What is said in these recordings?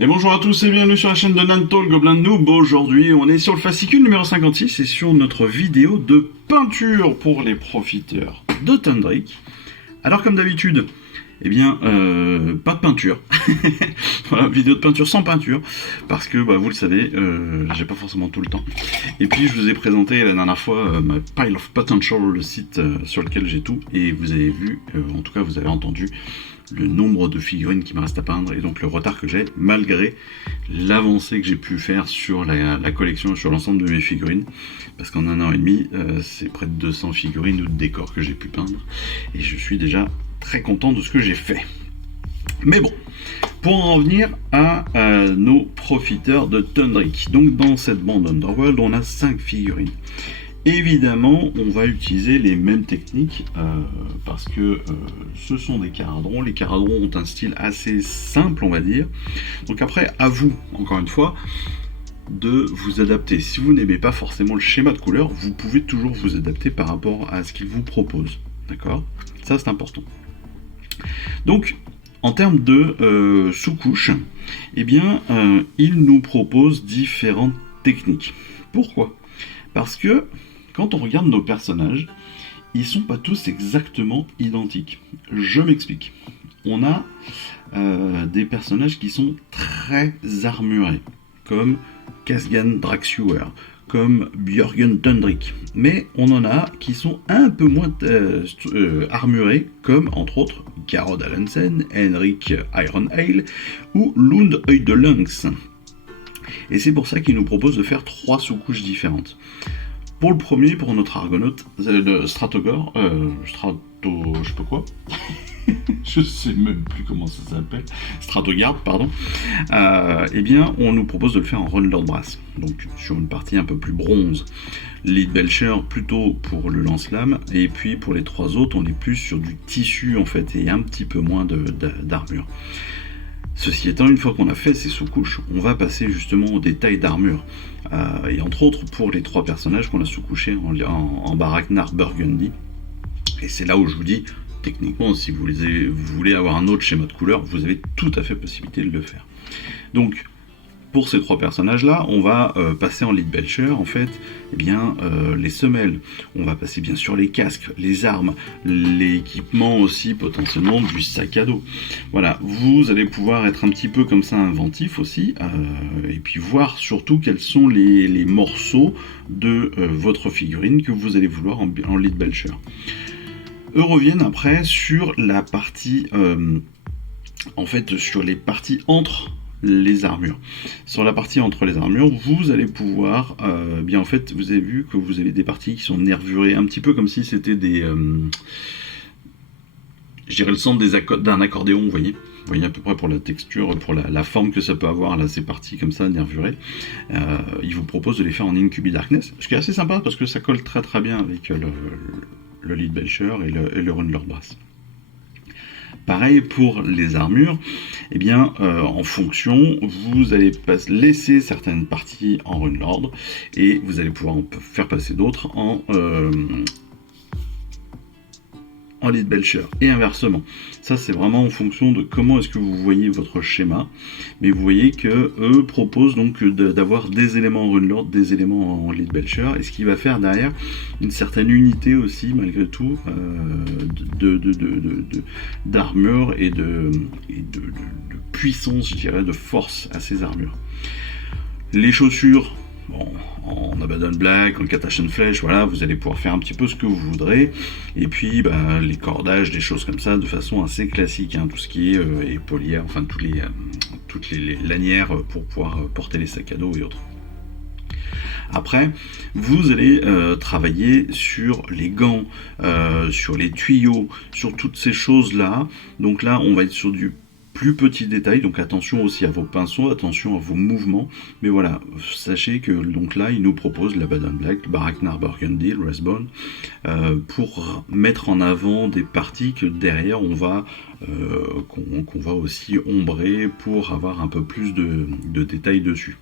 Et bonjour à tous et bienvenue sur la chaîne de Nanto, le Gobelin de Noob. Aujourd'hui, on est sur le fascicule numéro 56 et sur notre vidéo de peinture pour les profiteurs de Thundrick. Alors comme d'habitude, pas de peinture. Voilà, vidéo de peinture sans peinture, parce que vous le savez, j'ai pas forcément tout le temps. Et puis je vous ai présenté la dernière fois ma Pile of Potential, le site sur lequel j'ai tout, et vous avez vu, en tout cas vous avez entendu le nombre de figurines qui me reste à peindre et donc le retard que j'ai malgré l'avancée que j'ai pu faire sur la collection, sur l'ensemble de mes figurines, parce qu'en un an et demi c'est près de 200 figurines ou de décors que j'ai pu peindre et je suis déjà très content de ce que j'ai fait. Mais bon, pour en revenir à nos profiteurs de Thundrick, donc dans cette bande Underworld on a 5 figurines. Évidemment, on va utiliser les mêmes techniques parce que ce sont des caradrons. Les caradrons ont un style assez simple, on va dire. Donc après, à vous, encore une fois, de vous adapter. Si vous n'aimez pas forcément le schéma de couleur, vous pouvez toujours vous adapter par rapport à ce qu'il vous propose. D'accord ? Ça, c'est important. Donc, en termes de sous-couches, il nous propose différentes techniques. Pourquoi ? Parce que quand on regarde nos personnages, ils sont pas tous exactement identiques. Je m'explique. On a des personnages qui sont très armurés, comme Kasgan Draxuer, comme Björgen Thundrick. Mais on en a qui sont un peu moins armurés, comme entre autres Garrod Allensen, Henrik Ironale ou Lund Eudelungs. Et c'est pour ça qu'il nous propose de faire 3 sous-couches différentes. Pour le premier, pour notre Argonaute, Stratogore, je sais pas quoi, je sais même plus comment ça s'appelle, Stratogard, pardon, on nous propose de le faire en Runelord Brass, donc sur une partie un peu plus bronze. Lead Belcher plutôt pour le lance-flamme, et puis pour les 3 autres, on est plus sur du tissu en fait, et un petit peu moins d'armure. Ceci étant, une fois qu'on a fait ces sous-couches, on va passer justement aux détails d'armure. Et entre autres pour les 3 personnages qu'on a sous-couchés en Baraknar Burgundy. Et c'est là où je vous dis, techniquement, si vous voulez avoir un autre schéma de couleur, vous avez tout à fait possibilité de le faire. Donc, pour ces 3 personnages-là, on va passer en Lead Belcher, en fait, les semelles. On va passer bien sûr les casques, les armes, l'équipement aussi, potentiellement du sac à dos. Voilà, vous allez pouvoir être un petit peu comme ça inventif aussi, et puis voir surtout quels sont les morceaux de votre figurine que vous allez vouloir en Lead Belcher. Eux reviennent après sur la partie, sur les parties entre les armures. Sur la partie entre les armures, vous allez pouvoir, vous avez vu que vous avez des parties qui sont nervurées, un petit peu comme si c'était des, je dirais le centre d'un accordéon, vous voyez à peu près pour la texture, pour la forme que ça peut avoir, là, ces parties comme ça, nervurées. Il vous propose de les faire en Incubi Darkness, ce qui est assez sympa parce que ça colle très très bien avec le Lead Belcher et le Runelord Brass. Pareil pour les armures, en fonction, vous allez laisser certaines parties en Runelord et vous allez pouvoir en faire passer d'autres en Lead Belcher et inversement. Ça c'est vraiment en fonction de comment est-ce que vous voyez votre schéma, mais vous voyez que eux proposent donc d'avoir des éléments en Runelord, des éléments en Lead Belcher, et ce qui va faire derrière une certaine unité aussi malgré tout d'armure et de puissance, je dirais, de force à ces armures. Les chaussures, en Abaddon Black, en Catachan Flèche, voilà, vous allez pouvoir faire un petit peu ce que vous voudrez, et puis les cordages, des choses comme ça, de façon assez classique, tout ce qui est épaulière, enfin toutes les lanières pour pouvoir porter les sacs à dos et autres. Après, vous allez travailler sur les gants, sur les tuyaux, sur toutes ces choses-là. Donc là, on va être sur du plus petit détail, donc attention aussi à vos pinceaux, attention à vos mouvements, mais voilà, sachez que donc là, il nous propose la Abaddon Black, le Baraknar Burgundy, le Wrathbone, pour mettre en avant des parties que derrière on va qu'on va aussi ombrer pour avoir un peu plus de détails dessus.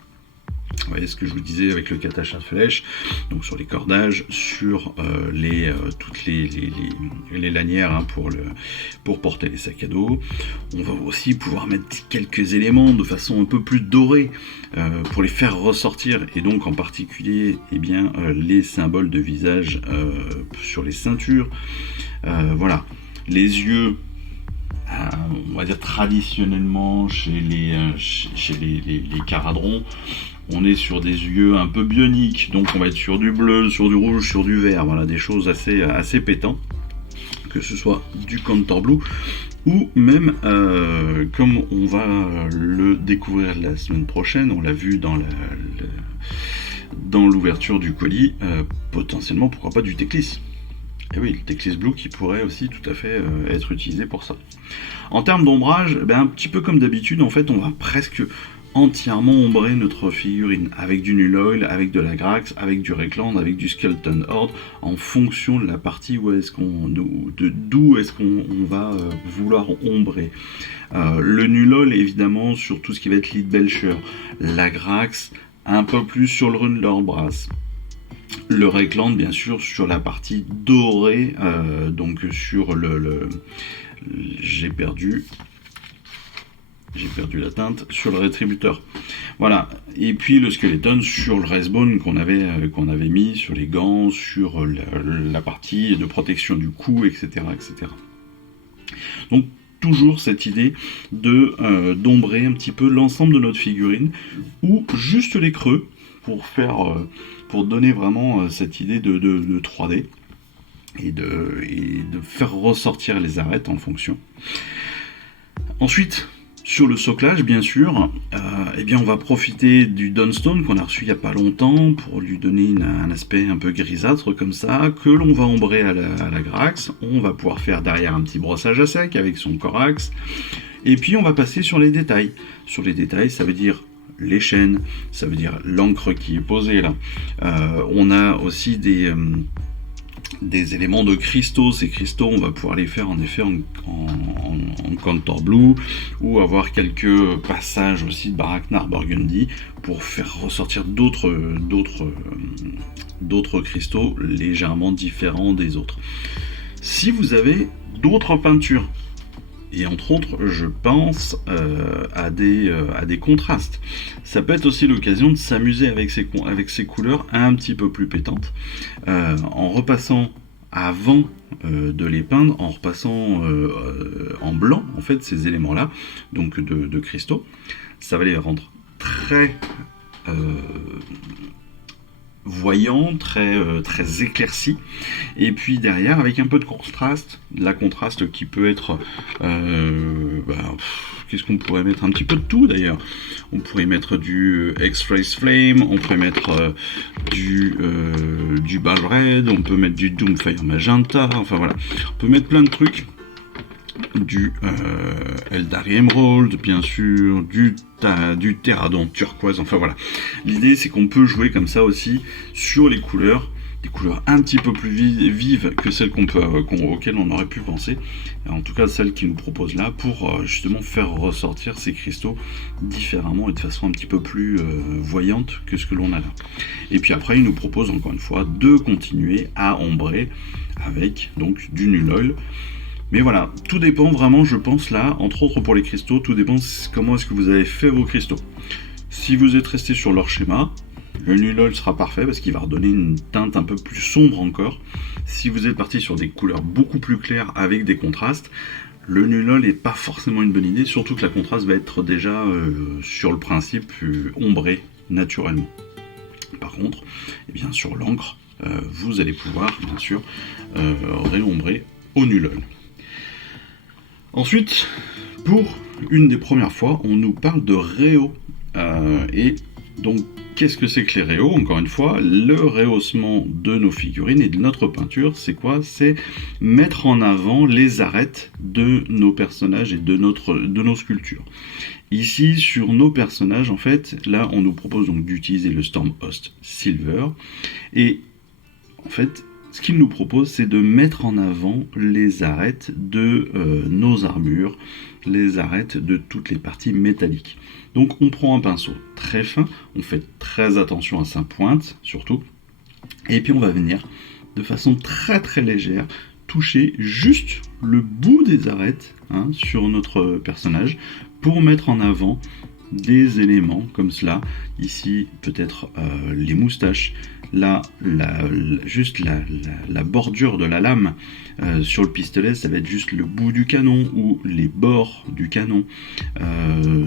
Vous voyez ce que je vous disais avec le catage à flèche, donc sur les cordages, sur toutes les lanières hein, pour porter les sacs à dos. On va aussi pouvoir mettre quelques éléments de façon un peu plus dorée pour les faire ressortir, et donc en particulier eh bien, les symboles de visage sur les ceintures. Voilà, les yeux. On va dire traditionnellement chez les caradrons, on est sur des yeux un peu bioniques, donc on va être sur du bleu, sur du rouge, sur du vert, voilà, des choses assez pétantes, que ce soit du Contour Blue ou même comme on va le découvrir la semaine prochaine, on l'a vu dans l'ouverture du colis, potentiellement pourquoi pas du Teclis. Et oui, le Teclis Blue qui pourrait aussi tout à fait être utilisé pour ça. En termes d'ombrage, un petit peu comme d'habitude, en fait, on va presque entièrement ombrer notre figurine avec du Null Oil, avec de la Grax, avec du Rekland, avec du Skeleton Horde, en fonction de la partie d'où est-ce qu'on va vouloir ombrer. Le Null Oil, évidemment, sur tout ce qui va être Lead Belcher, la Grax, un peu plus sur le Runelord Brass. Le Rekland, bien sûr, sur la partie dorée, donc sur j'ai perdu la teinte, sur le rétributeur. Voilà, et puis le Skeleton sur le Respawn qu'on avait mis sur les gants, sur la partie de protection du cou, etc. etc. Donc, toujours cette idée d'ombrer un petit peu l'ensemble de notre figurine, ou juste les creux, pour donner vraiment cette idée de 3D et de faire ressortir les arêtes en fonction. Ensuite, sur le soclage, bien sûr, on va profiter du Dawnstone qu'on a reçu il n'y a pas longtemps pour lui donner un aspect un peu grisâtre comme ça, que l'on va ombrer à la Grax. On va pouvoir faire derrière un petit brossage à sec avec son Corax. Et puis on va passer sur les détails. Sur les détails, ça veut dire les chaînes, ça veut dire l'encre qui est posée là. On a aussi des éléments de cristaux. Ces cristaux, on va pouvoir les faire en effet en Contour Blue, ou avoir quelques passages aussi de Baraknar Burgundy pour faire ressortir d'autres cristaux légèrement différents des autres. Si vous avez d'autres peintures, et entre autres, je pense à des contrastes. Ça peut être aussi l'occasion de s'amuser avec ces couleurs un petit peu plus pétantes, en repassant avant de les peindre, en repassant en blanc, en fait, ces éléments-là, donc de cristaux. Ça va les rendre très voyant, très éclairci, et puis derrière avec un peu de contraste, qui peut être qu'est-ce qu'on pourrait mettre, un petit peu de tout d'ailleurs. On pourrait mettre du X-Rays Flame, on pourrait mettre du Ball Red, on peut mettre du Doomfire Magenta, enfin voilà, on peut mettre plein de trucs, du Eldari Emerald, bien sûr, du Terradon turquoise, enfin voilà. L'idée, c'est qu'on peut jouer comme ça aussi sur les couleurs, des couleurs un petit peu plus vives que celles auxquelles on aurait pu penser, en tout cas celles qu'ils nous proposent là, pour justement faire ressortir ces cristaux différemment et de façon un petit peu plus voyante que ce que l'on a là. Et puis après, ils nous proposent encore une fois de continuer à ombrer avec donc du Null Oil. Mais voilà, tout dépend vraiment, je pense là, entre autres pour les cristaux, tout dépend comment est-ce que vous avez fait vos cristaux. Si vous êtes resté sur leur schéma, le Null Oil sera parfait parce qu'il va redonner une teinte un peu plus sombre encore. Si vous êtes parti sur des couleurs beaucoup plus claires avec des contrastes, le Null Oil n'est pas forcément une bonne idée, surtout que la contraste va être déjà sur le principe ombré naturellement. Par contre, sur l'encre, vous allez pouvoir bien sûr réombrer au Null Oil. Ensuite, pour une des premières fois, on nous parle de réhaussement. Et donc, qu'est-ce que c'est que les réhauts ? Encore une fois, le rehaussement de nos figurines et de notre peinture, c'est quoi ? C'est mettre en avant les arêtes de nos personnages et de nos sculptures. Ici, sur nos personnages, en fait, là, on nous propose donc d'utiliser le Stormhost Silver. Et en fait, ce qu'il nous propose, c'est de mettre en avant les arêtes de nos armures, les arêtes de toutes les parties métalliques. Donc on prend un pinceau très fin, on fait très très attention à sa pointe, surtout. Et puis on va venir, de façon très très légère, toucher juste le bout des arêtes sur notre personnage pour mettre en avant des éléments comme cela. Ici, peut-être les moustaches. Là, juste la bordure de la lame sur le pistolet, ça va être juste le bout du canon ou les bords du canon.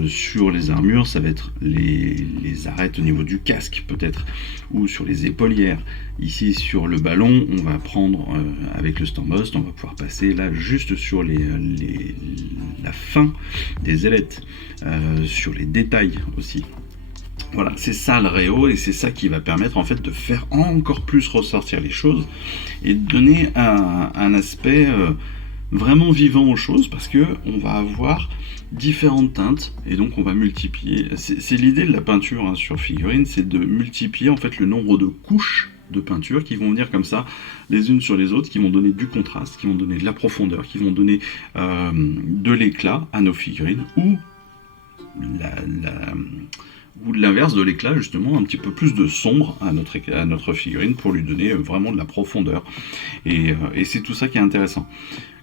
Sur les armures, ça va être les arêtes au niveau du casque peut-être, ou sur les épaulières. Ici sur le ballon, on va prendre avec le Stambost, on va pouvoir passer là juste sur la fin des ailettes, sur les détails aussi. Voilà, c'est ça le réo, et c'est ça qui va permettre en fait de faire encore plus ressortir les choses et de donner un aspect vraiment vivant aux choses, parce que on va avoir différentes teintes et donc on va multiplier. C'est l'idée de la peinture sur figurine, c'est de multiplier en fait le nombre de couches de peinture qui vont venir comme ça les unes sur les autres, qui vont donner du contraste, qui vont donner de la profondeur, qui vont donner de l'éclat à nos figurines, ou de l'inverse, de l'éclat, justement, un petit peu plus de sombre à notre figurine pour lui donner vraiment de la profondeur. Et c'est tout ça qui est intéressant.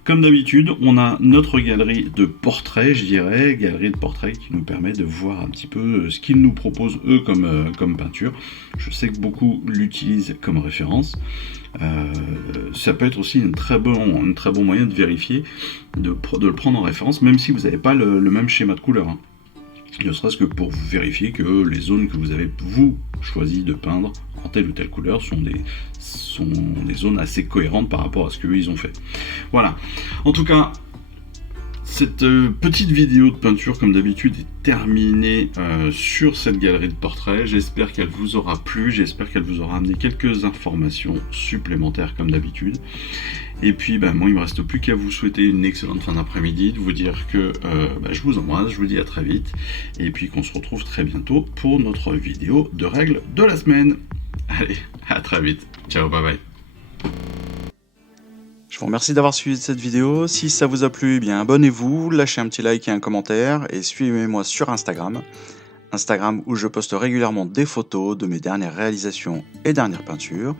Comme d'habitude, on a notre galerie de portraits, je dirais, galerie de portraits qui nous permet de voir un petit peu ce qu'ils nous proposent, eux, comme peinture. Je sais que beaucoup l'utilisent comme référence. Ça peut être aussi un très bon moyen de vérifier, de le prendre en référence, même si vous n'avez pas le même schéma de couleur. Ne serait-ce que pour vérifier que les zones que vous avez, vous, choisi de peindre en telle ou telle couleur sont des zones assez cohérentes par rapport à ce qu'eux, ils ont fait. Voilà. En tout cas, cette petite vidéo de peinture, comme d'habitude, est terminée sur cette galerie de portraits. J'espère qu'elle vous aura plu, j'espère qu'elle vous aura amené quelques informations supplémentaires, comme d'habitude. Et puis, moi, il ne me reste plus qu'à vous souhaiter une excellente fin d'après-midi, de vous dire que je vous embrasse, je vous dis à très vite, et puis qu'on se retrouve très bientôt pour notre vidéo de règles de la semaine. Allez, à très vite. Ciao, bye bye. Je vous remercie d'avoir suivi cette vidéo. Si ça vous a plu, abonnez-vous, lâchez un petit like et un commentaire, et suivez-moi sur Instagram où je poste régulièrement des photos de mes dernières réalisations et dernières peintures.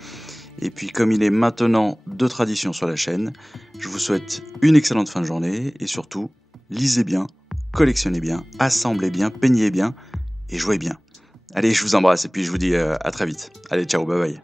Et puis comme il est maintenant de tradition sur la chaîne, je vous souhaite une excellente fin de journée, et surtout, lisez bien, collectionnez bien, assemblez bien, peignez bien et jouez bien. Allez, je vous embrasse et puis je vous dis à très vite. Allez, ciao, bye bye.